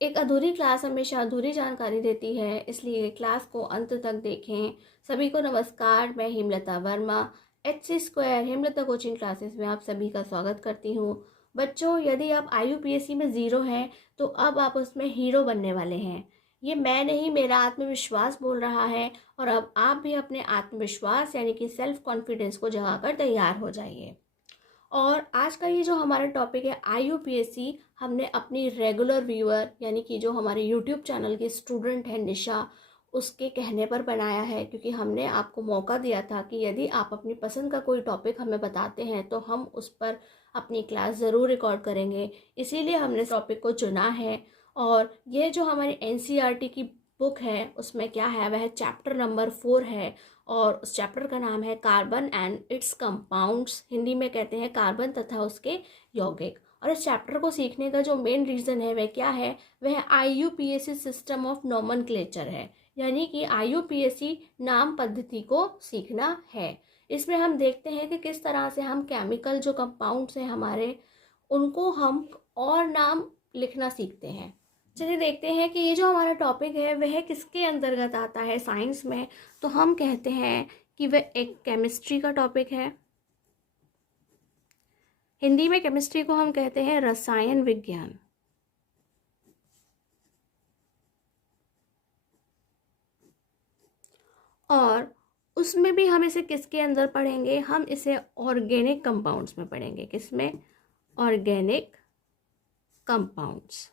एक अधूरी क्लास हमेशा अधूरी जानकारी देती है, इसलिए क्लास को अंत तक देखें। सभी को नमस्कार, मैं Hemlata Verma HC square Hemlata coaching classes में आप सभी का स्वागत करती हूँ। बच्चों, यदि आप IUPAC में ज़ीरो हैं तो अब आप उसमें हीरो बनने वाले हैं। ये मैं नहीं, मेरा आत्मविश्वास बोल रहा है। और अब आप भी अपने आत्मविश्वास यानी कि सेल्फ कॉन्फिडेंस को जगाकर तैयार हो जाइए। और आज का ये जो हमारा टॉपिक है IUPAC, हमने अपनी रेगुलर व्यूअर यानी कि जो हमारे यूट्यूब चैनल के स्टूडेंट हैं निशा, उसके कहने पर बनाया है। क्योंकि हमने आपको मौका दिया था कि यदि आप अपनी पसंद का कोई टॉपिक हमें बताते हैं तो हम उस पर अपनी क्लास ज़रूर रिकॉर्ड करेंगे, इसीलिए हमने टॉपिक को चुना है। और ये जो हमारी NCERT की बुक है उसमें क्या है, वह चैप्टर नंबर 4 है। और उस चैप्टर का नाम है carbon and it's compounds, Hindi में कहते हैं कार्बन तथा उसके यौगिक। और इस चैप्टर को सीखने का जो मेन रीज़न है वह क्या है, वह IUPAC सिस्टम ऑफ नोमेनक्लेचर है, यानी कि IUPAC नाम पद्धति को सीखना है। इसमें हम देखते हैं कि किस तरह से हम केमिकल जो कंपाउंड्स हैं हमारे, उनको हम और नाम लिखना सीखते हैं। चलिए देखते हैं कि ये जो हमारा टॉपिक है वह किसके अंतर्गत आता है साइंस में। तो हम कहते हैं कि वह एक केमिस्ट्री का टॉपिक है। हिंदी में केमिस्ट्री को हम कहते हैं रसायन विज्ञान। और उसमें भी हम इसे किसके अंदर पढ़ेंगे, हम इसे ऑर्गेनिक कंपाउंड्स में पढ़ेंगे। किसमें? Organic compounds.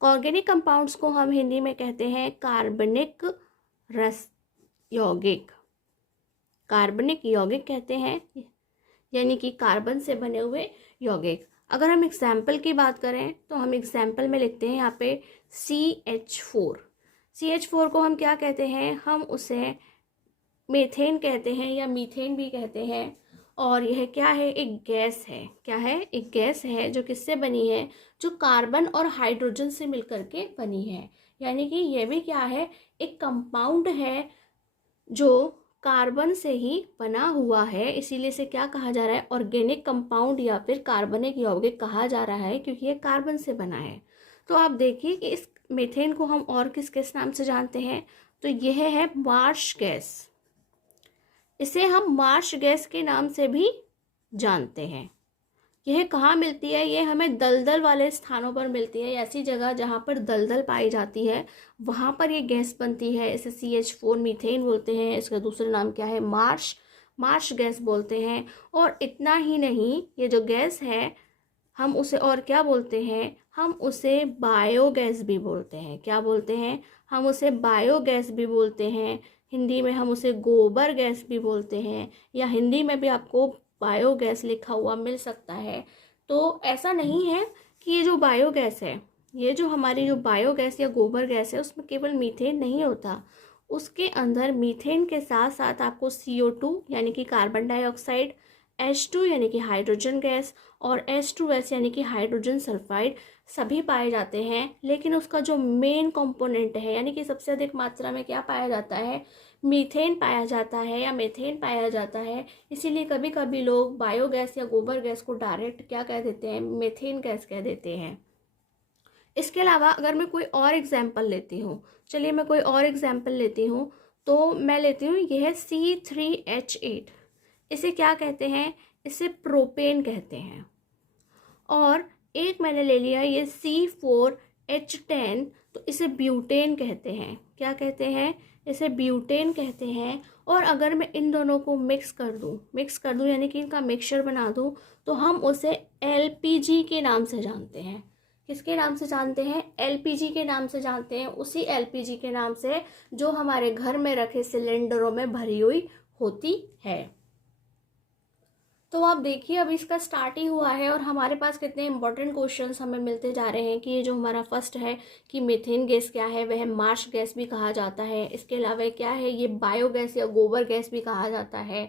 ऑर्गेनिक कंपाउंड्स को हम हिंदी में कहते हैं कार्बनिक रस यौगिक। कार्बनिक यौगिक कहते हैं, यानी कि कार्बन से बने हुए यौगिक। अगर हम एग्जाम्पल की बात करें तो हम एग्जाम्पल में लिखते हैं यहाँ पे CH4। CH4 को हम क्या कहते हैं, हम उसे मीथेन कहते हैं या मीथेन भी कहते हैं। और यह क्या है, एक गैस है। क्या है? एक गैस है जो किससे बनी है, जो कार्बन और हाइड्रोजन से मिलकर के बनी है। यानी कि यह भी क्या है, एक कंपाउंड है जो कार्बन से ही बना हुआ है। इसीलिए इसे क्या कहा जा रहा है, ऑर्गेनिक कंपाउंड या फिर कार्बनिक यौगिक कहा जा रहा है, क्योंकि ये कार्बन से बना है। तो आप देखिए कि इस मीथेन को हम और किस किस नाम से जानते हैं, तो यह है मार्श गैस। इसे हम मार्श गैस के नाम से भी जानते हैं। यह कहाँ मिलती है, ये हमें दलदल वाले स्थानों पर मिलती है। ऐसी जगह जहाँ पर दलदल पाई जाती है वहाँ पर ये गैस बनती है। इसे CH4 मीथेन बोलते हैं। इसका दूसरा नाम क्या है, मार्श गैस बोलते हैं। और इतना ही नहीं, ये जो गैस है हम उसे और क्या बोलते हैं, हम उसे बायोगैस भी बोलते हैं। क्या बोलते हैं? हम उसे बायोगैस भी बोलते हैं। हिंदी में हम उसे गोबर गैस भी बोलते हैं, या हिंदी में भी आपको बायोगैस लिखा हुआ मिल सकता है। तो ऐसा नहीं है कि ये जो बायोगैस है, ये जो हमारी जो बायोगैस या गोबर गैस है, उसमें केवल मीथेन नहीं होता। उसके अंदर मीथेन के साथ साथ आपको CO2 यानी कि कार्बन डाइऑक्साइड, H2 यानी कि हाइड्रोजन गैस, और H2S यानी कि हाइड्रोजन सल्फाइड सभी पाए जाते हैं। लेकिन उसका जो मेन कंपोनेंट है, यानी कि सबसे अधिक मात्रा में क्या पाया जाता है, मीथेन पाया जाता है या मीथेन पाया जाता है। इसीलिए कभी कभी लोग बायोगैस या गोबर गैस को डायरेक्ट क्या कह देते हैं, मीथेन गैस कह देते हैं। इसके अलावा अगर मैं कोई और एग्जाम्पल लेती हूँ, चलिए मैं कोई और एग्जाम्पल लेती हूँ, तो मैं लेती हूँ यह C3H8। इसे क्या कहते हैं, इसे प्रोपेन कहते हैं। और एक मैंने ले लिया ये C4H10, तो इसे ब्यूटेन कहते हैं। क्या कहते हैं? इसे ब्यूटेन कहते हैं। और अगर मैं इन दोनों को मिक्स कर दूँ यानी कि इनका मिक्सचर बना दूँ, तो हम उसे LPG के नाम से जानते हैं। किसके नाम से जानते हैं? LPG के नाम से जानते हैं। उसी LPG के नाम से जो हमारे घर में रखे सिलेंडरों में भरी हुई होती है। तो आप देखिए अब इसका स्टार्ट ही हुआ है और हमारे पास कितने इंपॉर्टेंट क्वेश्चंस हमें मिलते जा रहे हैं कि ये जो हमारा फर्स्ट है कि मीथेन गैस क्या है, वह मार्श गैस भी कहा जाता है। इसके अलावा क्या है, ये बायोगैस या गोबर गैस भी कहा जाता है।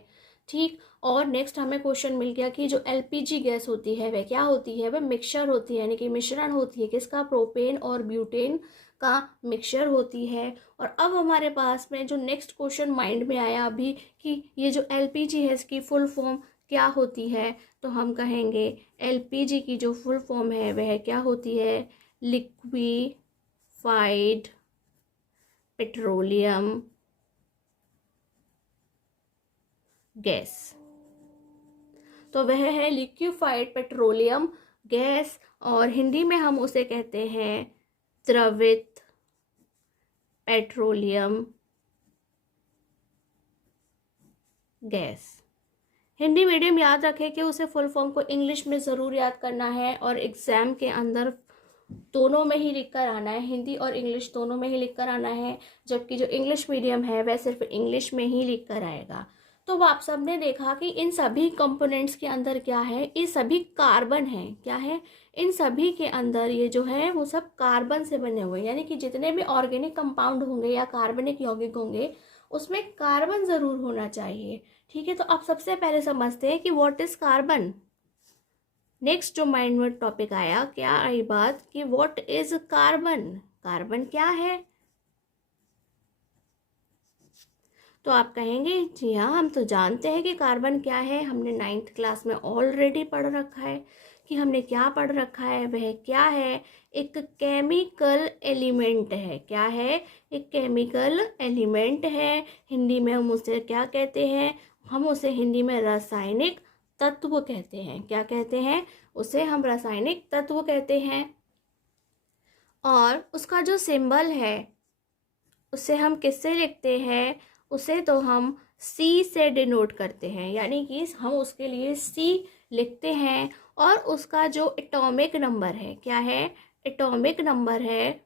ठीक। और नेक्स्ट हमें क्वेश्चन मिल गया कि जो LPG गैस होती है वह क्या होती है, वह मिक्सचर होती है, यानी कि मिश्रण होती है। किसका? प्रोपेन और ब्यूटेन का मिक्सचर होती है। और अब हमारे पास में जो नेक्स्ट क्वेश्चन माइंड में आया अभी कि ये जो LPG है इसकी फुल फॉर्म क्या होती है, तो हम कहेंगे एलपीजी की जो फुल फॉर्म है वह क्या होती है, लिक्विफाइड पेट्रोलियम गैस। तो वह है लिक्विफाइड पेट्रोलियम गैस, और हिंदी में हम उसे कहते हैं द्रवित पेट्रोलियम गैस। हिंदी मीडियम याद रखें कि उसे फुल फॉर्म को इंग्लिश में ज़रूर याद करना है और एग्ज़ाम के अंदर दोनों में ही लिख कर आना है, हिंदी और इंग्लिश दोनों में ही लिख कर आना है, जबकि जो इंग्लिश मीडियम है वह सिर्फ इंग्लिश में ही लिख कर आएगा। तो आप सबने देखा कि इन सभी कंपोनेंट्स के अंदर क्या है, ये सभी कार्बन है। क्या है, इन सभी के अंदर ये जो है वो सब कार्बन से बने हुए, यानी कि जितने भी ऑर्गेनिक कंपाउंड होंगे या कार्बनिक यौगिक होंगे उसमें कार्बन ज़रूर होना चाहिए। ठीक है, तो आप सबसे पहले समझते हैं कि व्हाट इज़ कार्बन। नेक्स्ट जो माइंड में टॉपिक आया, क्या आई बात कि व्हाट इज कार्बन, कार्बन क्या है। तो आप कहेंगे जी हाँ, हम तो जानते हैं कि कार्बन क्या है, हमने 9th क्लास में ऑलरेडी पढ़ रखा है। कि हमने क्या पढ़ रखा है, वह क्या है, एक केमिकल एलिमेंट है। क्या है, एक केमिकल एलिमेंट है। हिंदी में हम उसे क्या कहते हैं, हम उसे हिंदी में रासायनिक तत्व कहते हैं। क्या कहते हैं, उसे हम रासायनिक तत्व कहते हैं। और उसका जो सिंबल है उसे हम किससे लिखते हैं, उसे तो हम सी से डिनोट करते हैं, यानी कि हम उसके लिए सी लिखते हैं। और उसका जो एटॉमिक नंबर है, क्या है, एटॉमिक नंबर है,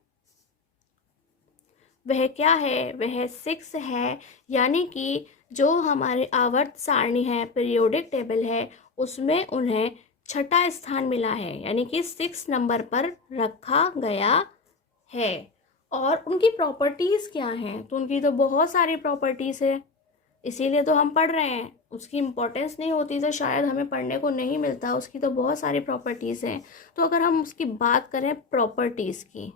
वह क्या है, वह 6 है। यानी कि जो हमारे आवर्त सारणी है, पीरियोडिक टेबल है, उसमें उन्हें छठा स्थान मिला है, यानी कि 6 नंबर पर रखा गया है। और उनकी प्रॉपर्टीज़ क्या हैं, तो उनकी तो बहुत सारी प्रॉपर्टीज़ है, इसीलिए तो हम पढ़ रहे हैं। उसकी इम्पोर्टेंस नहीं होती तो शायद हमें पढ़ने को नहीं मिलता, उसकी तो बहुत सारी प्रॉपर्टीज़ हैं। तो अगर हम उसकी बात करें प्रॉपर्टीज़ की,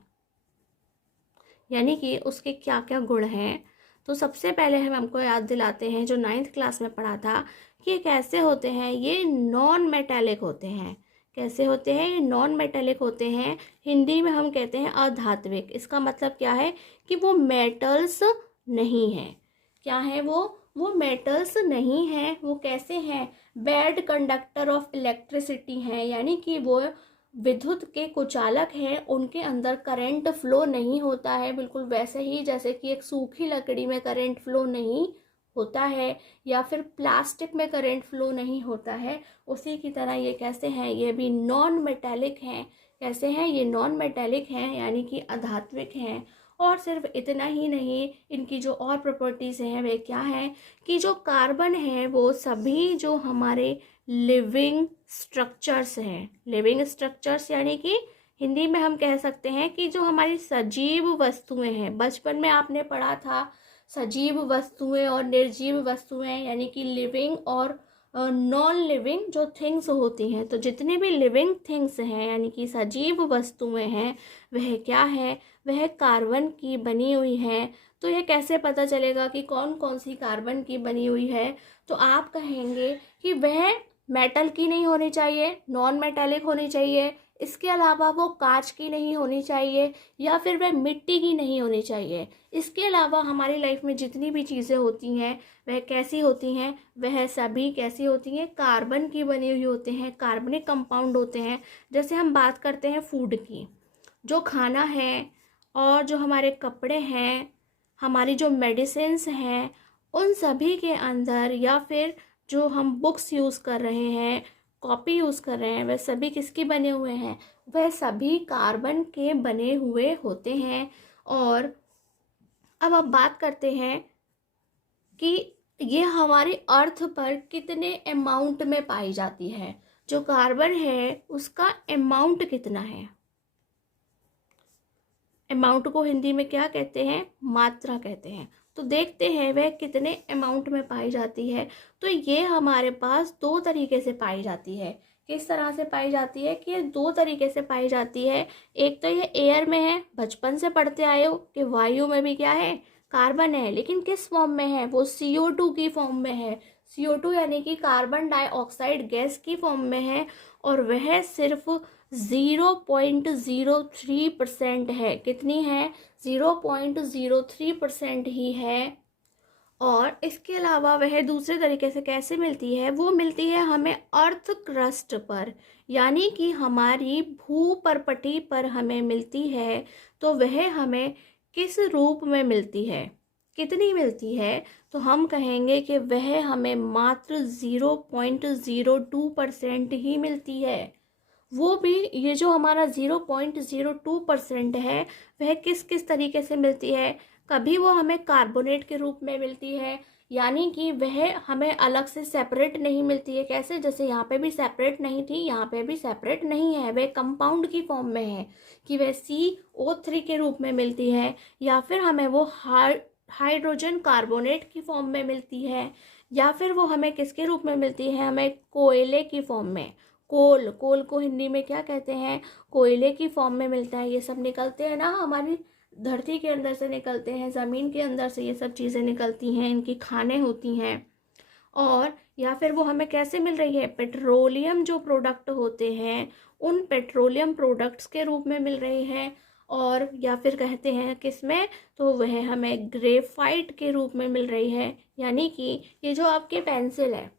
यानी कि उसके क्या क्या गुण हैं, तो सबसे पहले हम हमको याद दिलाते हैं जो 9th क्लास में पढ़ा था कि ये कैसे होते हैं, ये नॉन मेटालिक होते हैं। कैसे होते हैं, ये नॉन मेटालिक होते हैं। हिंदी में हम कहते हैं अधात्विक। इसका मतलब क्या है कि वो मेटल्स नहीं है। क्या है वो मेटल्स नहीं है। वो कैसे हैं, बैड कंडक्टर ऑफ इलेक्ट्रिसिटी हैं, यानी कि वो विद्युत के कुचालक हैं, उनके अंदर करंट फ्लो नहीं होता है, बिल्कुल वैसे ही जैसे कि एक सूखी लकड़ी में करंट फ्लो नहीं होता है या फिर प्लास्टिक में करंट फ्लो नहीं होता है, उसी की तरह ये कैसे हैं, ये भी नॉन मेटालिक हैं। कैसे हैं, ये नॉन मेटालिक हैं, यानी कि अधात्विक हैं। और सिर्फ इतना ही नहीं, इनकी जो और प्रॉपर्टीज़ हैं वे क्या हैं कि जो कार्बन है वो सभी जो हमारे लिविंग स्ट्रक्चर्स हैं, लिविंग स्ट्रक्चर्स यानी कि हिंदी में हम कह सकते हैं कि जो हमारी सजीव वस्तुएं हैं। बचपन में आपने पढ़ा था सजीव वस्तुएं और निर्जीव वस्तुएं, यानी कि लिविंग और नॉन लिविंग जो थिंग्स होती हैं। तो जितनी भी लिविंग थिंग्स हैं यानी कि सजीव वस्तुएं हैं, वह क्या है, वह कार्बन की बनी हुई हैं। तो यह कैसे पता चलेगा कि कौन कौन सी कार्बन की बनी हुई है, तो आप कहेंगे कि वह मेटल की नहीं होनी चाहिए, नॉन मेटालिक होनी चाहिए। इसके अलावा वो कांच की नहीं होनी चाहिए या फिर वह मिट्टी की नहीं होनी चाहिए। इसके अलावा हमारी लाइफ में जितनी भी चीज़ें होती हैं वह कैसी होती हैं, वह सभी कैसी होती हैं, कार्बन की बनी हुई होते हैं, कार्बनिक कंपाउंड होते हैं। जैसे हम बात करते हैं फूड की, जो खाना है और जो हमारे कपड़े हैं, हमारी जो मेडिसिन्स हैं, उन सभी के अंदर या फिर जो हम बुक्स यूज़ कर रहे हैं, कॉपी यूज़ कर रहे हैं, वह सभी किसके बने हुए हैं, वह सभी कार्बन के बने हुए होते हैं। और अब आप बात करते हैं कि ये हमारे अर्थ पर कितने अमाउंट में पाई जाती है। जो कार्बन है उसका अमाउंट कितना है, अमाउंट को हिंदी में क्या कहते हैं, मात्रा कहते हैं। तो देखते हैं वह कितने अमाउंट में पाई जाती है। तो ये हमारे पास 2 तरीके से पाई जाती है। किस तरह से पाई जाती है कि ये 2 तरीके से पाई जाती है। एक तो ये एयर में है, बचपन से पढ़ते आए हो कि वायु में भी क्या है, कार्बन है, लेकिन किस फॉर्म में है, वो CO2 की फॉर्म में है। CO2 यानी कि कार्बन डाइऑक्साइड गैस की फॉर्म में है और वह सिर्फ 0.03% है। कितनी है? 0.03% ही है। और इसके अलावा वह दूसरे तरीके से कैसे मिलती है? वो मिलती है हमें अर्थ क्रस्ट पर, यानी कि हमारी भूपर्पटी पर हमें मिलती है। तो वह हमें किस रूप में मिलती है? कितनी मिलती है? तो हम कहेंगे कि वह हमें मात्र 0.02% ही मिलती है। वो भी ये जो हमारा 0.02% है वह किस किस तरीके से मिलती है? कभी वो हमें कार्बोनेट के रूप में मिलती है, यानी कि वह हमें अलग से सेपरेट नहीं मिलती है। कैसे? जैसे यहाँ पे भी सेपरेट नहीं थी, यहाँ पे भी सेपरेट नहीं है, वह कंपाउंड की फॉर्म में है कि वह CO3 के रूप में मिलती है। या फिर हमें वो हाइड्रोजन कार्बोनेट की फॉर्म में मिलती है, या फिर वो हमें किसके रूप में मिलती है? हमें कोयले की फॉर्म में। कोल को हिंदी में क्या कहते हैं? कोयले की फॉर्म में मिलता है। ये सब निकलते हैं ना, हमारी धरती के अंदर से निकलते हैं, ज़मीन के अंदर से ये सब चीज़ें निकलती हैं, इनकी खानें होती हैं। और या फिर वो हमें कैसे मिल रही है? पेट्रोलियम जो प्रोडक्ट होते हैं उन पेट्रोलियम प्रोडक्ट्स के रूप में मिल रही है। और या फिर कहते हैं किसमें? तो वह हमें ग्रेफाइट के रूप में मिल रही है। यानी कि ये जो आपकी पेंसिल है,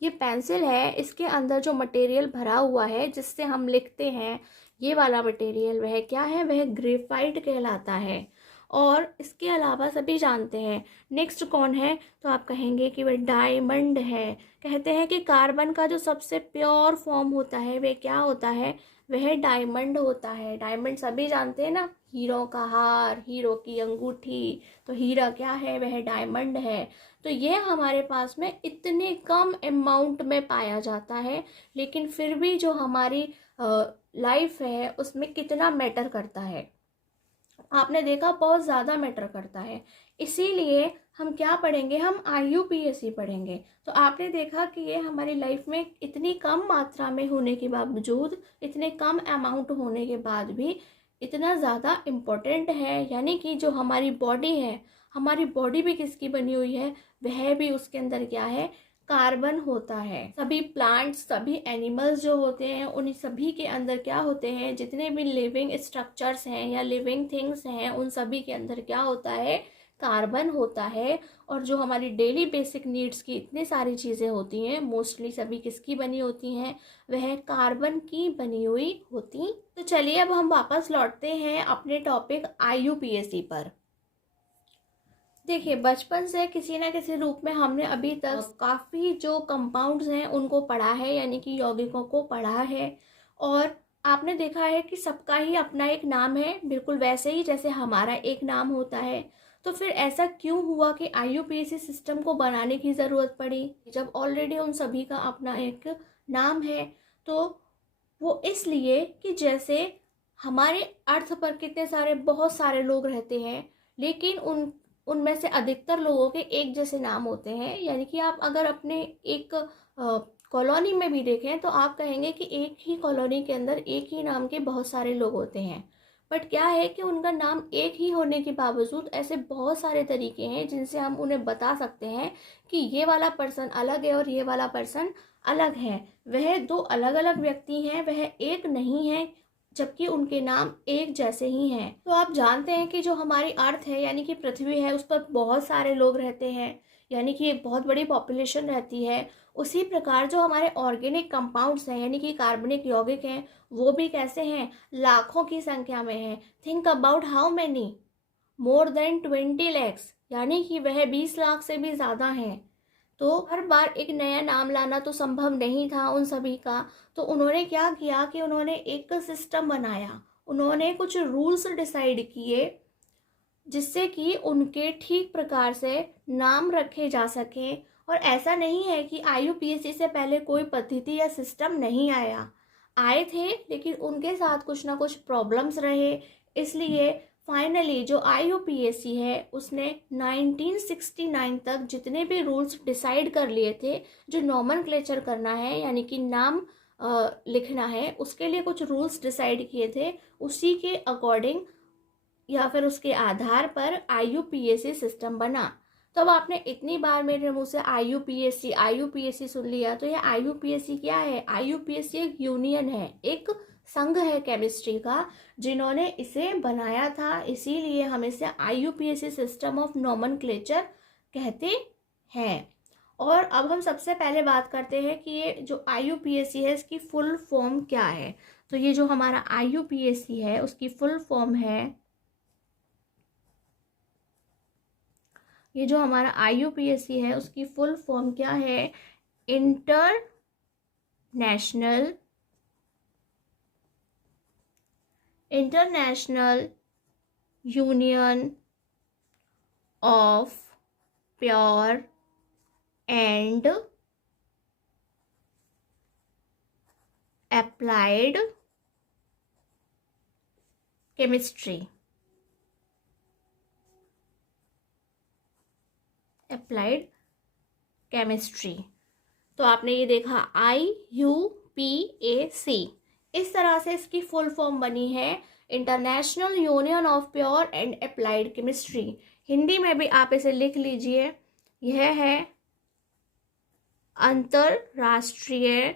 ये पेंसिल है, इसके अंदर जो मटेरियल भरा हुआ है जिससे हम लिखते हैं, ये वाला मटेरियल वह क्या है? वह ग्रेफाइट कहलाता है। और इसके अलावा सभी जानते हैं नेक्स्ट कौन है? तो आप कहेंगे कि वह डायमंड है। कहते हैं कि कार्बन का जो सबसे प्योर फॉर्म होता है वह क्या होता है? वह डायमंड होता है। डायमंड सभी जानते हैं ना, हीरो का हार, हीरो की अंगूठी। तो हीरा क्या है? वह डायमंड है। तो ये हमारे पास में इतने कम अमाउंट में पाया जाता है, लेकिन फिर भी जो हमारी लाइफ है उसमें कितना मैटर करता है, आपने देखा बहुत ज़्यादा मैटर करता है। इसीलिए हम क्या पढ़ेंगे? हम IUPAC पढ़ेंगे। तो आपने देखा कि ये हमारी लाइफ में इतनी कम मात्रा में होने के बावजूद, इतने कम अमाउंट होने के बाद भी इतना ज़्यादा इम्पोर्टेंट है। यानी कि जो हमारी बॉडी है, हमारी बॉडी भी किसकी बनी हुई है? वह भी उसके अंदर क्या है? कार्बन होता है। सभी प्लांट्स, सभी एनिमल्स जो होते हैं उन सभी के अंदर क्या होते हैं? जितने भी लिविंग स्ट्रक्चर्स हैं या लिविंग थिंग्स हैं उन सभी के अंदर क्या होता है? कार्बन होता है। और जो हमारी डेली बेसिक नीड्स की इतनी सारी चीज़ें होती हैं मोस्टली सभी किसकी बनी होती हैं? वह कार्बन की बनी हुई होती। तो चलिए अब हम वापस लौटते हैं अपने टॉपिक IUPAC पर। देखिए, बचपन से किसी ना किसी रूप में हमने अभी तक काफ़ी जो कंपाउंड्स हैं उनको पढ़ा है, यानी कि यौगिकों को पढ़ा है। और आपने देखा है कि सबका ही अपना एक नाम है, बिल्कुल वैसे ही जैसे हमारा एक नाम होता है। तो फिर ऐसा क्यों हुआ कि IUPAC सिस्टम को बनाने की ज़रूरत पड़ी जब ऑलरेडी उन सभी का अपना एक नाम है? तो वो इसलिए कि जैसे हमारे अर्थ पर कितने सारे बहुत सारे लोग रहते हैं, लेकिन उनमें से अधिकतर लोगों के एक जैसे नाम होते हैं। यानी कि आप अगर अपने एक कॉलोनी में भी देखें तो आप कहेंगे कि एक ही कॉलोनी के अंदर एक ही नाम के बहुत सारे लोग होते हैं। बट क्या है कि उनका नाम एक ही होने के बावजूद ऐसे बहुत सारे तरीके हैं जिनसे हम उन्हें बता सकते हैं कि ये वाला पर्सन अलग है और ये वाला पर्सन अलग है। वह दो अलग अलग व्यक्ति हैं, वह एक नहीं है, जबकि उनके नाम एक जैसे ही हैं। तो आप जानते हैं कि जो हमारी अर्थ है यानी कि पृथ्वी है, उस पर बहुत सारे लोग रहते हैं, यानी कि एक बहुत बड़ी पॉपुलेशन रहती है। उसी प्रकार जो हमारे ऑर्गेनिक कंपाउंड्स हैं यानी कि कार्बनिक यौगिक हैं, वो भी कैसे हैं? लाखों की संख्या में हैं। Think about how many, more than 20 lakhs, यानी कि वह 20 लाख से भी ज़्यादा हैं। तो हर बार एक नया नाम लाना तो संभव नहीं था उन सभी का। तो उन्होंने क्या किया कि उन्होंने एक सिस्टम बनाया, उन्होंने कुछ रूल्स डिसाइड किए जिससे कि उनके ठीक प्रकार से नाम रखे जा सकें। और ऐसा नहीं है कि IUPAC से पहले कोई पद्धति या सिस्टम नहीं आए थे, लेकिन उनके साथ कुछ ना कुछ प्रॉब्लम्स रहे। इसलिए फाइनली जो IUPAC है उसने 1969 तक जितने भी रूल्स डिसाइड कर लिए थे, जो नॉमेनक्लेचर करना है यानी कि नाम लिखना है, उसके लिए कुछ रूल्स डिसाइड किए थे। उसी के अकॉर्डिंग या फिर उसके आधार पर IUPAC सिस्टम बना। तो अब आपने इतनी बार मेरे मुंह से आईयूपीएससी सुन लिया, तो ये आईयूपीएससी क्या है? आईयूपीएससी एक यूनियन है, एक संघ है केमिस्ट्री का, जिन्होंने इसे बनाया था, इसीलिए हम इसे आईयूपीएससी सिस्टम ऑफ नोमेनक्लेचर कहते हैं। और अब हम सबसे पहले बात करते हैं कि ये जो आईयूपीएससी है इसकी फुल फॉर्म क्या है। तो ये जो हमारा आईयूपीएससी है उसकी फुल फॉर्म है, ये जो हमारा आईयूपीएससी है उसकी फुल फॉर्म क्या है? International union of pure and applied chemistry. Applied chemistry. तो आपने ये देखा IUPAC, इस तरह से इसकी फुल फॉर्म बनी है, international union of pure and applied chemistry. Hindi में भी आप इसे लिख लीजिए, यह है अंतरराष्ट्रीय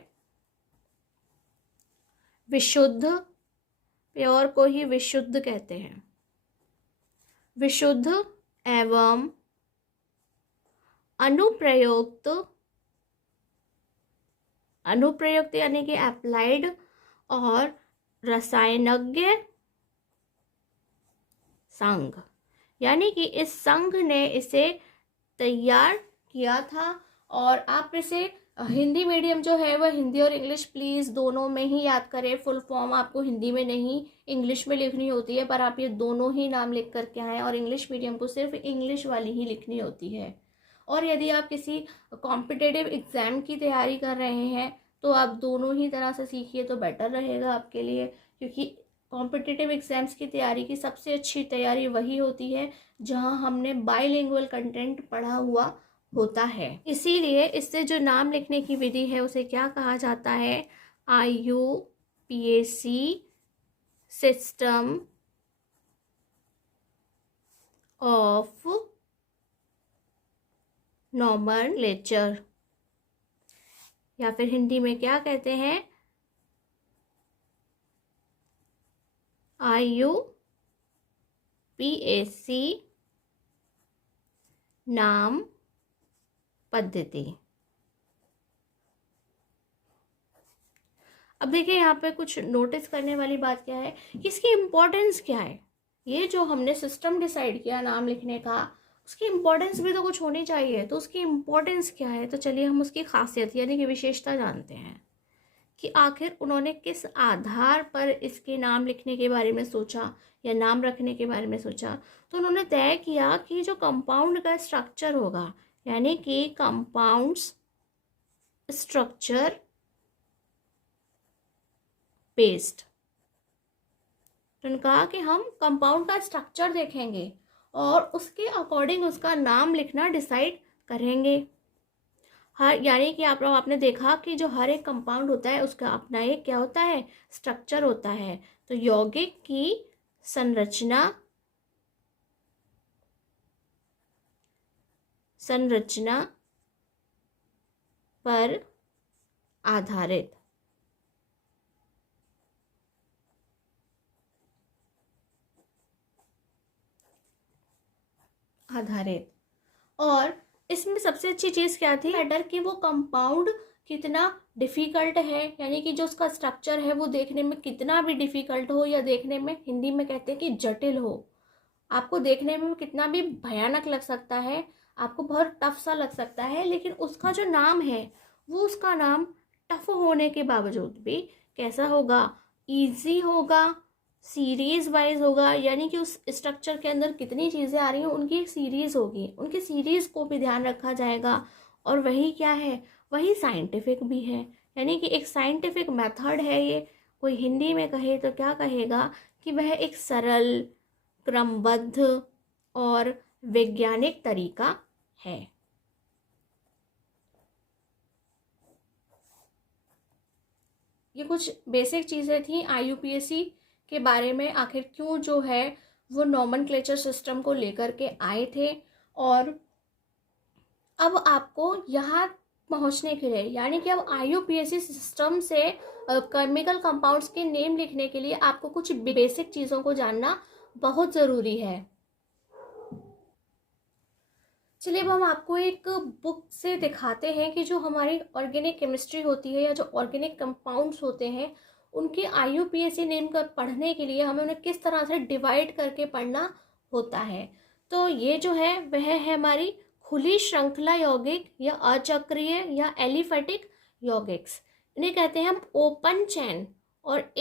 विशुद्ध, प्योर को ही विशुद्ध कहते हैं, विशुद्ध एवं अनुप्रयुक्त, अनुप्रयुक्त यानी कि अप्लाइड और रसायनज्ञ संघ, यानी कि इस संघ ने इसे तैयार किया था। और आप इसे हिंदी मीडियम जो है वह हिंदी और इंग्लिश प्लीज़ दोनों में ही याद करें। फुल फॉर्म आपको हिंदी में नहीं इंग्लिश में लिखनी होती है, पर आप ये दोनों ही नाम लिख करके आएँ, और इंग्लिश मीडियम को सिर्फ इंग्लिश वाली ही लिखनी होती है। और यदि आप किसी कॉम्पिटिटिव एग्ज़ाम की तैयारी कर रहे हैं तो आप दोनों ही तरह से सीखिए तो बेटर रहेगा आपके लिए, क्योंकि कॉम्पिटिटिव एग्ज़ाम्स की तैयारी की सबसे अच्छी तैयारी वही होती है जहां हमने बाइलिंगुअल कंटेंट पढ़ा हुआ होता है। इसीलिए इससे जो नाम लिखने की विधि है उसे क्या कहा जाता है? IUPAC सिस्टम ऑफ नोमेनक्लेचर, या फिर हिंदी में क्या कहते हैं? IUPAC नाम पद्धति। अब देखिए यहाँ पे कुछ नोटिस करने वाली बात क्या है कि इसकी इम्पोर्टेंस क्या है। ये जो हमने सिस्टम डिसाइड किया नाम लिखने का, उसकी इम्पोर्टेंस भी तो कुछ होनी चाहिए। तो उसकी इम्पोर्टेंस क्या है, तो चलिए हम उसकी खासियत यानी कि विशेषता जानते हैं कि आखिर उन्होंने किस आधार पर इसके नाम लिखने के बारे में सोचा या नाम रखने के बारे में सोचा। तो उन्होंने तय किया कि जो कंपाउंड का स्ट्रक्चर होगा, यानी कि कंपाउंड्स स्ट्रक्चर बेस्ड, तो उन्होंने कहा कि हम कंपाउंड का स्ट्रक्चर देखेंगे और उसके अकॉर्डिंग उसका नाम लिखना डिसाइड करेंगे। हर यानी कि आपने देखा कि जो हर एक कंपाउंड होता है उसका अपना एक क्या होता है? स्ट्रक्चर होता है। तो यौगिक की संरचना पर आधारित और इसमें सबसे अच्छी चीज़ क्या थी? मैटर कि वो कंपाउंड कितना डिफ़िकल्ट है, यानी कि जो उसका स्ट्रक्चर है वो देखने में कितना भी डिफ़िकल्ट हो, या देखने में हिंदी में कहते हैं कि जटिल हो, आपको देखने में कितना भी भयानक लग सकता है, आपको बहुत टफ सा लग सकता है, लेकिन उसका जो नाम है वो उसका नाम टफ होने के बावजूद भी कैसा होगा? ईजी होगा, सीरीज़ वाइज होगा, यानी कि उस स्ट्रक्चर के अंदर कितनी चीज़ें आ रही हैं उनकी एक सीरीज़ होगी, उनकी सीरीज़ को भी ध्यान रखा जाएगा। और वही क्या है? वही साइंटिफिक भी है, यानी कि एक साइंटिफिक मेथड है ये। कोई हिंदी में कहे तो क्या कहेगा कि वह एक सरल, क्रमबद्ध और वैज्ञानिक तरीका है। ये कुछ बेसिक चीज़ें थी IUPAC के बारे में, आखिर क्यों जो है वो नोमेनक्लेचर सिस्टम को लेकर के आए थे और अब आपको यहाँ पहुँचने के लिए, यानी कि अब IUPAC सिस्टम से केमिकल कंपाउंड्स के नेम लिखने के लिए आपको कुछ बेसिक चीज़ों को जानना बहुत ज़रूरी है। चलिए अब हम आपको एक बुक से दिखाते हैं कि जो हमारी ऑर्गेनिक केमिस्ट्री होती है या जो ऑर्गेनिक कंपाउंड्स होते हैं उनके IUPAC नेम कर पढ़ने के लिए हमें उन्हें किस तरह से डिवाइड करके पढ़ना होता है। तो ये जो है वह है हमारी खुली श्रृंखला यौगिक या अचक्रीय या एलिफेटिक यौगिक्स। इन्हें कहते हैं हम ओपन चेन और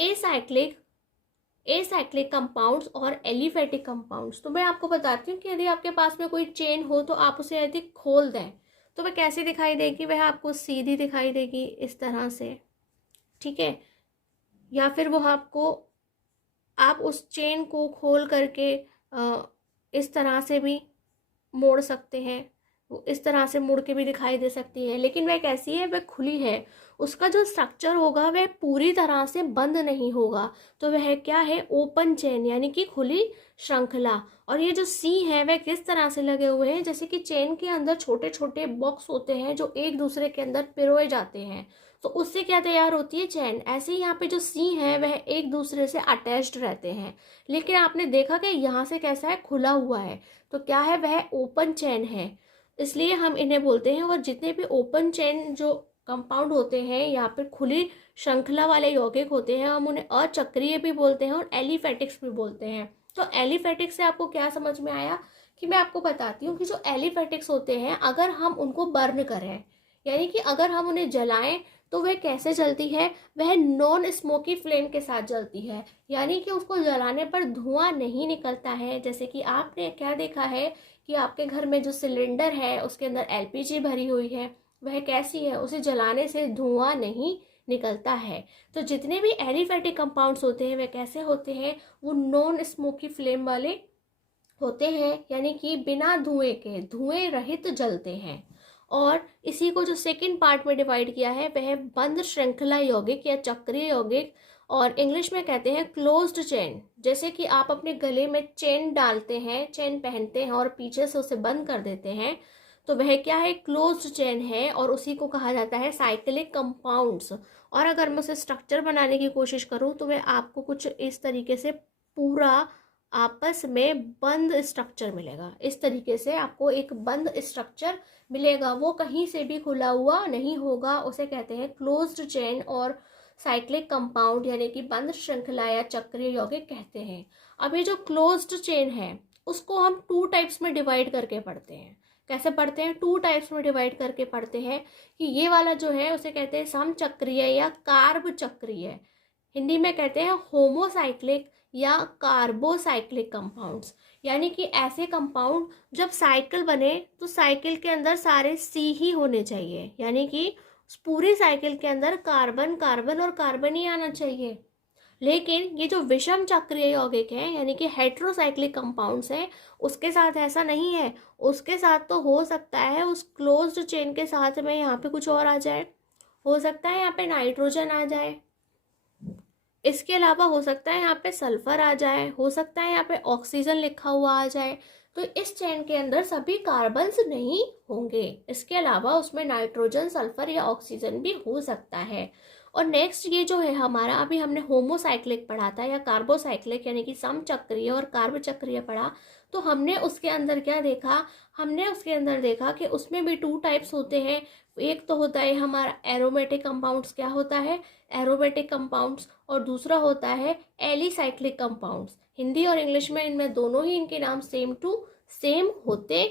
एसाइक्लिक कंपाउंड्स और एलिफेटिक कंपाउंड्स। तो मैं आपको बताती हूँ कि यदि आपके पास में कोई चेन हो तो आप उसे यदि खोल दें तो वह कैसी दिखाई देगी, वह आपको सीधी दिखाई देगी इस तरह से, ठीक है। या फिर वो आपको, आप उस चेन को खोल करके इस तरह से भी मोड़ सकते हैं, वो इस तरह से मुड़ के भी दिखाई दे सकती है। लेकिन वह कैसी है, वह खुली है। उसका जो स्ट्रक्चर होगा वह पूरी तरह से बंद नहीं होगा, तो वह क्या है, ओपन चेन यानी कि खुली श्रृंखला। और ये जो सी है वह किस तरह से लगे हुए हैं, जैसे कि चेन के अंदर छोटे छोटे बॉक्स होते हैं जो एक दूसरे के अंदर पिरोए जाते हैं, तो उससे क्या तैयार होती है, चेन। ऐसे ही यहाँ पे जो सी है वह एक दूसरे से अटैच्ड रहते हैं। लेकिन आपने देखा कि यहाँ से कैसा है, खुला हुआ है, तो क्या है, वह ओपन चेन है, इसलिए हम इन्हें बोलते हैं। और जितने भी ओपन चेन जो कंपाउंड होते हैं या फिर खुली श्रृंखला वाले यौगिक होते हैं, हम उन्हें अचक्रीय भी बोलते हैं और एलिफेटिक्स भी बोलते हैं। तो एलिफेटिक्स से आपको क्या समझ में आया, कि मैं आपको बताती हूँ कि जो एलिफेटिक्स होते हैं अगर हम उनको बर्न करें, यानी कि अगर हम उन्हें जलाएं तो वह कैसे जलती है, वह नॉन स्मोकी फ्लेम के साथ जलती है, यानी कि उसको जलाने पर धुआं नहीं निकलता है। जैसे कि आपने क्या देखा है कि आपके घर में जो सिलेंडर है उसके अंदर LPG भरी हुई है, वह कैसी है, उसे जलाने से धुआं नहीं निकलता है। तो जितने भी एलिफेटिक कंपाउंड्स होते हैं वह कैसे होते हैं, वो नॉन स्मोकी फ्लेम वाले होते हैं, यानी कि बिना धुएं के, धुएं रहित जलते हैं। और इसी को जो सेकंड पार्ट में डिवाइड किया है वह बंद श्रृंखला यौगिक या चक्रीय यौगिक, और इंग्लिश में कहते हैं क्लोज्ड चेन। जैसे कि आप अपने गले में चेन डालते हैं, चेन पहनते हैं और पीछे से उसे बंद कर देते हैं, तो वह क्या है, क्लोज्ड चेन है, और उसी को कहा जाता है साइक्लिक कंपाउंड्स। और अगर मैं उसे स्ट्रक्चर बनाने की कोशिश करूँ तो वह आपको कुछ इस तरीके से पूरा आपस में बंद स्ट्रक्चर मिलेगा। इस तरीके से आपको एक बंद स्ट्रक्चर मिलेगा, वो कहीं से भी खुला हुआ नहीं होगा, उसे कहते हैं क्लोज्ड चेन और साइक्लिक कंपाउंड, यानी कि बंद श्रृंखला या चक्रीय यौगिक कहते हैं। अब ये जो क्लोज्ड चेन है उसको हम 2 टाइप्स में डिवाइड करके पढ़ते हैं। कैसे पढ़ते हैं, 2 टाइप्स में डिवाइड करके पढ़ते हैं कि ये वाला जो है उसे कहते हैं समचक्रीय या कार्ब चक्रीय, हिंदी में कहते हैं होमोसाइक्लिक या कार्बोसाइक्लिक कंपाउंड्स। यानी कि ऐसे कंपाउंड जब साइकिल बने तो साइकिल के अंदर सारे सी ही होने चाहिए, यानी कि पूरी साइकिल के अंदर कार्बन कार्बन और कार्बन ही आना चाहिए। लेकिन ये जो विषम चक्रीय यौगिक हैं, यानी कि हेट्रोसाइक्लिक कंपाउंड्स हैं, उसके साथ ऐसा नहीं है। उसके साथ तो हो सकता है उस क्लोज्ड चेन के साथ में यहाँ पे कुछ और आ जाए, हो सकता है यहाँ पे नाइट्रोजन आ जाए, इसके अलावा हो सकता है यहाँ पे सल्फर आ जाए, हो सकता है यहाँ पे ऑक्सीजन लिखा हुआ आ जाए। तो इस चेन के अंदर सभी कार्बन्स नहीं होंगे, इसके अलावा उसमें नाइट्रोजन, सल्फर या ऑक्सीजन भी हो सकता है। और नेक्स्ट ये जो है हमारा, अभी हमने होमोसाइक्लिक पढ़ा था या कार्बोसाइक्लिक यानी कि समचक्रीय और कार्ब चक्रीय पढ़ा, तो हमने उसके अंदर क्या देखा, हमने उसके अंदर देखा कि उसमें भी 2 टाइप्स होते हैं। एक तो होता है हमारा एरोमेटिक कंपाउंड्स, क्या होता है, एरोमेटिक कंपाउंड्स, और दूसरा होता है एलिसाइक्लिक कंपाउंड्स। हिंदी और इंग्लिश में इनमें दोनों ही इनके नाम सेम टू सेम होते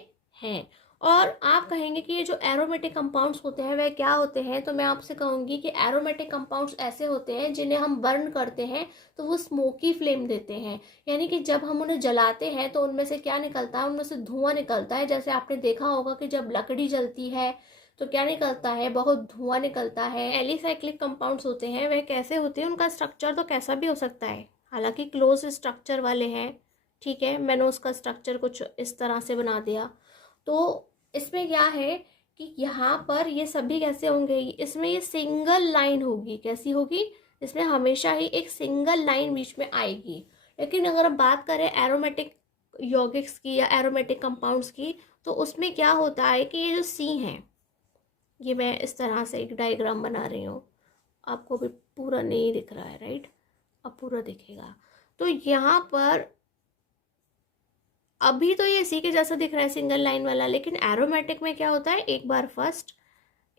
हैं। और आप कहेंगे कि ये जो एरोमेटिक कंपाउंड्स होते हैं वह क्या होते हैं, तो मैं आपसे कहूँगी कि एरोमेटिक कंपाउंड्स ऐसे होते हैं जिन्हें हम बर्न करते हैं तो वो स्मोकी फ्लेम देते हैं, यानी कि जब हम उन्हें जलाते हैं तो उनमें से क्या निकलता है, उनमें से धुआं निकलता है। जैसे आपने देखा होगा कि जब लकड़ी जलती है तो क्या निकलता है, बहुत धुआं निकलता है। एलिसाइक्लिक कंपाउंड्स होते हैं वह कैसे होते हैं, उनका स्ट्रक्चर तो कैसा भी हो सकता है, हालांकि क्लोज स्ट्रक्चर वाले हैं, ठीक है। मैंने उसका स्ट्रक्चर कुछ इस तरह से बना दिया। तो इसमें क्या है कि यहाँ पर ये सभी कैसे होंगे, इसमें ये सिंगल लाइन होगी, कैसी होगी, इसमें हमेशा ही एक सिंगल लाइन बीच में आएगी। लेकिन अगर हम बात करें एरोमेटिक यौगिक्स की या एरोमेटिक कंपाउंड्स की, तो उसमें क्या होता है कि ये जो सी हैं, ये मैं इस तरह से एक डायग्राम बना रही हूँ, आपको भी पूरा नहीं दिख रहा है, राइट? अब पूरा दिखेगा। तो यहाँ पर अभी तो ये सी के जैसा दिख रहा है सिंगल लाइन वाला, लेकिन एरोमेटिक में क्या होता है, एक बार फर्स्ट,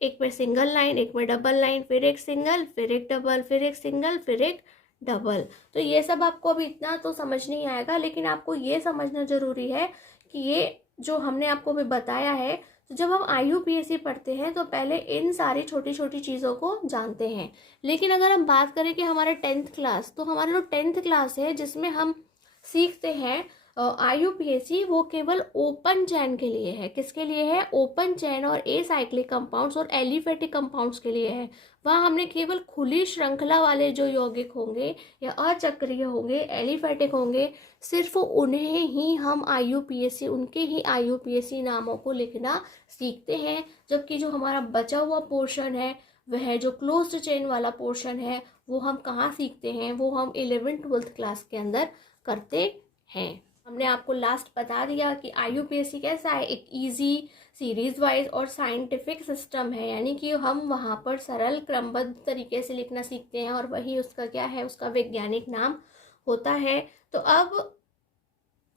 एक में सिंगल लाइन, एक में डबल लाइन, फिर एक सिंगल, फिर एक डबल, फिर एक सिंगल, फिर एक डबल। तो ये सब आपको अभी इतना तो समझ नहीं आएगा, लेकिन आपको ये समझना जरूरी है कि ये जो हमने आपको अभी बताया है, तो जब हम IUPAC पढ़ते हैं तो पहले इन सारी छोटी छोटी चीज़ों को जानते हैं। लेकिन अगर हम बात करें कि हमारे 10th क्लास, तो हमारा जो 10th क्लास है जिसमें हम सीखते हैं IUPAC, वो केवल ओपन चैन के लिए है। किसके लिए है? ओपन चैन और एसाइक्लिक कंपाउंड्स और एलिफेटिक कंपाउंड्स के लिए है। वहाँ हमने केवल खुली श्रृंखला वाले जो यौगिक होंगे या अचक्रीय होंगे, एलिफेटिक होंगे, सिर्फ उन्हें ही हम IUPAC, उनके ही IUPAC नामों को लिखना सीखते हैं। जबकि जो हमारा बचा हुआ पोर्शन है, वह जो क्लोज्ड चेन वाला पोर्शन है, वो हम कहाँ सीखते हैं? वो हम 11th 12th क्लास के अंदर करते हैं। हमने आपको लास्ट बता दिया कि IUPAC कैसा है, एक इजी सीरीज वाइज और साइंटिफिक सिस्टम है, यानी कि हम वहाँ पर सरल क्रमबद्ध तरीके से लिखना सीखते हैं और वही उसका क्या है, उसका वैज्ञानिक नाम होता है। तो अब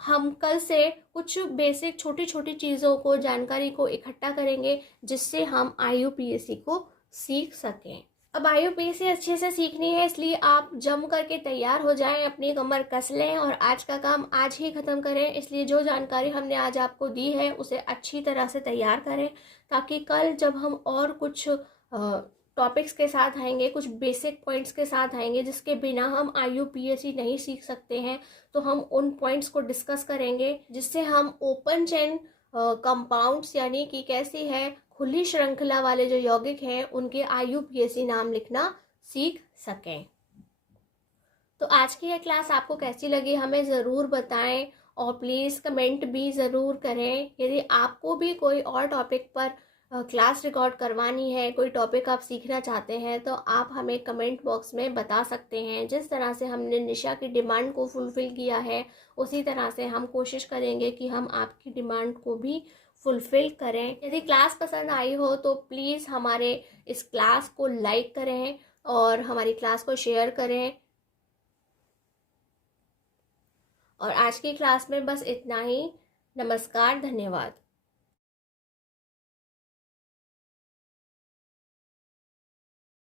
हम कल से कुछ बेसिक छोटी छोटी चीज़ों को, जानकारी को इकट्ठा करेंगे जिससे हम IUPAC को सीख सकें। अब IUPAC अच्छे से सीखनी है, इसलिए आप जम करके तैयार हो जाएं, अपनी कमर कस लें और आज का काम आज ही ख़त्म करें। इसलिए जो जानकारी हमने आज आपको दी है उसे अच्छी तरह से तैयार करें, ताकि कल जब हम और कुछ टॉपिक्स के साथ आएंगे, कुछ बेसिक पॉइंट्स के साथ आएंगे जिसके बिना हम IUPAC नहीं सीख सकते हैं, तो हम उन पॉइंट्स को डिस्कस करेंगे जिससे हम ओपन चेन कंपाउंड्स, यानी कि कैसी है खुली श्रृंखला वाले जो यौगिक हैं, उनके IUPAC नाम लिखना सीख सकें। तो आज की यह क्लास आपको कैसी लगी हमें ज़रूर बताएं और प्लीज़ कमेंट भी ज़रूर करें। यदि आपको भी कोई और टॉपिक पर क्लास रिकॉर्ड करवानी है, कोई टॉपिक आप सीखना चाहते हैं, तो आप हमें कमेंट बॉक्स में बता सकते हैं। जिस तरह से हमने निशा की डिमांड को फुलफ़िल किया है, उसी तरह से हम कोशिश करेंगे कि हम आपकी डिमांड को भी फुलफ़िल करें। यदि क्लास पसंद आई हो तो प्लीज़ हमारे इस क्लास को लाइक करें और हमारी क्लास को शेयर करें। और आज की क्लास में बस इतना ही। नमस्कार, धन्यवाद।